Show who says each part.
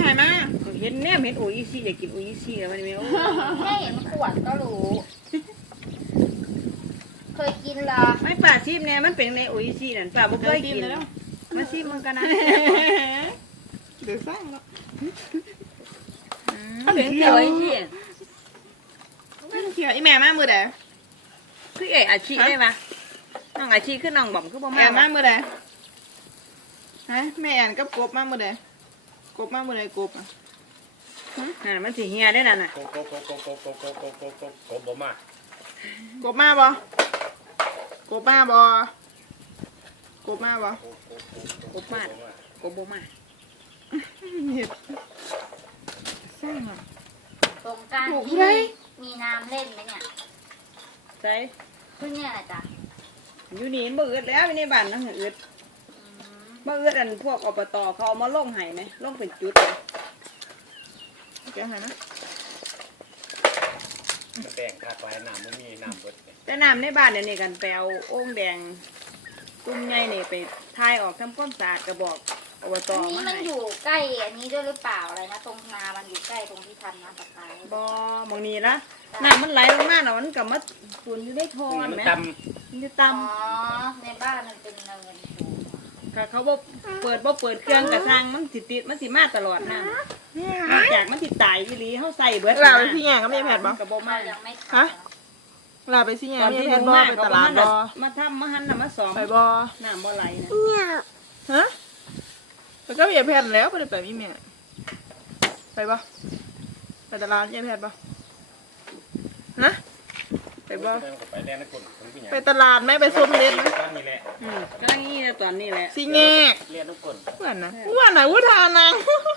Speaker 1: หายมา
Speaker 2: เห็นแนมเห็นโออิซี่อยากกินโออิซี่แล้วมันไม่โอ้
Speaker 3: แค่เห็นขวดก็รู้ เคยกินเหรอ
Speaker 2: ไม่ป่าชิมเนี่ยมันเป็นในโออิซี่นั่นป่าบ่เคยกินมาชิมมันกันนะ
Speaker 1: เดี๋ยวสร้างแล้ว
Speaker 2: เป็นเกี่ยวโออิซี่
Speaker 1: ไม่ต้องเขียวไอแม่มามือใด
Speaker 2: คืออาชีพได้ปะน้องอาชีพคือน้องบ่มคือบ่
Speaker 1: แอนมา
Speaker 2: มา
Speaker 1: มือใดฮะแม่แอนกับกบมามือใดกบมามือใดกบอ่ะ
Speaker 2: มันสิเฮียได้นั่นน่ะ
Speaker 4: กบบ่มาก
Speaker 1: บมาบ่กบมาบ่กบมาบ่
Speaker 2: กบมากกบบ่มา
Speaker 1: เห็ดสร้างอ่ะ
Speaker 3: สงกราร
Speaker 1: ถูก
Speaker 3: ที่
Speaker 1: เลย
Speaker 3: มีน้ำเล่นไหมเนี่ย
Speaker 2: ใช่
Speaker 3: เพิ่งเนี่ยแหละจ้ะ
Speaker 2: อยู่นี่บ่อึดแล้วในบ้านนั่งอึดบ่อึดอันพวกอบตเขาเอามาลงให้ไหมลงเป็นจุด
Speaker 1: แกหายนะ
Speaker 4: แป้งคาดไว้น้ำไม่มีน้ำเบิด
Speaker 2: แต่น้ำในบ้านเดี๋ยวนี้กันไปเอาโอ่งแดงตุ้มใหญ่นี่ไปทายออกทำความสะอาดกระบอกอบต
Speaker 3: อันนี้
Speaker 2: มา
Speaker 3: มัน
Speaker 2: ให้
Speaker 3: อยู่ใกล้อันนี้ด้วยหรือเปล่าอะไรนะตรงนามันอยู่ใกล้ตรงที่ทำน้ำตะไคร้
Speaker 2: บ่บางนี้ละน้ำมันไหลลงมาเนาะมันก็มาตุนอยู่ในท่อ
Speaker 4: มัน
Speaker 2: แหม
Speaker 4: ต
Speaker 2: มันจะ
Speaker 3: อ๋
Speaker 2: ต่ำ
Speaker 3: อในบ้านมันเป็นเนินสูง
Speaker 2: ก็เขาบ่เปิดเครื่องกระซังมันสิติดมันสิมาตลอดนะนอกจากมันสิตายอีหลีเฮาใส่เบิด
Speaker 1: ลาไปที่แง่ก็ไม่แผดบ่
Speaker 2: ก็บ่
Speaker 3: เรา
Speaker 2: มา
Speaker 3: ยังไม่
Speaker 1: ฮะ
Speaker 3: ทำ
Speaker 1: ลาไปที่แง่
Speaker 2: ตอน
Speaker 1: ไม่
Speaker 2: ที่
Speaker 1: แผ
Speaker 2: ล
Speaker 1: ด
Speaker 2: ง
Speaker 1: บ่
Speaker 2: มา
Speaker 1: ไป
Speaker 2: ก็
Speaker 1: ต
Speaker 2: บ่
Speaker 1: ลาดบ่
Speaker 2: มาทำมาหันน่ะมาซ้อม
Speaker 1: ไปบ่
Speaker 2: น้ำบ่ไหลนะ
Speaker 1: ฮะไปก็อย่าแผดแล้วไปไปมีแม่ไปบ่ไปตลาดอย่าแผดบ่ฮะไปบ่
Speaker 4: ำไปแน่นกุ่น
Speaker 1: ไปตลาดไหมไปส้มเล็ดไหม
Speaker 4: นี่แหละ
Speaker 2: กำลังงี้ตอนนี้แหละ
Speaker 1: สิแง่
Speaker 4: เรียนทุกคน
Speaker 1: เพื่อนนะเพื่อนไหนวุฒานาง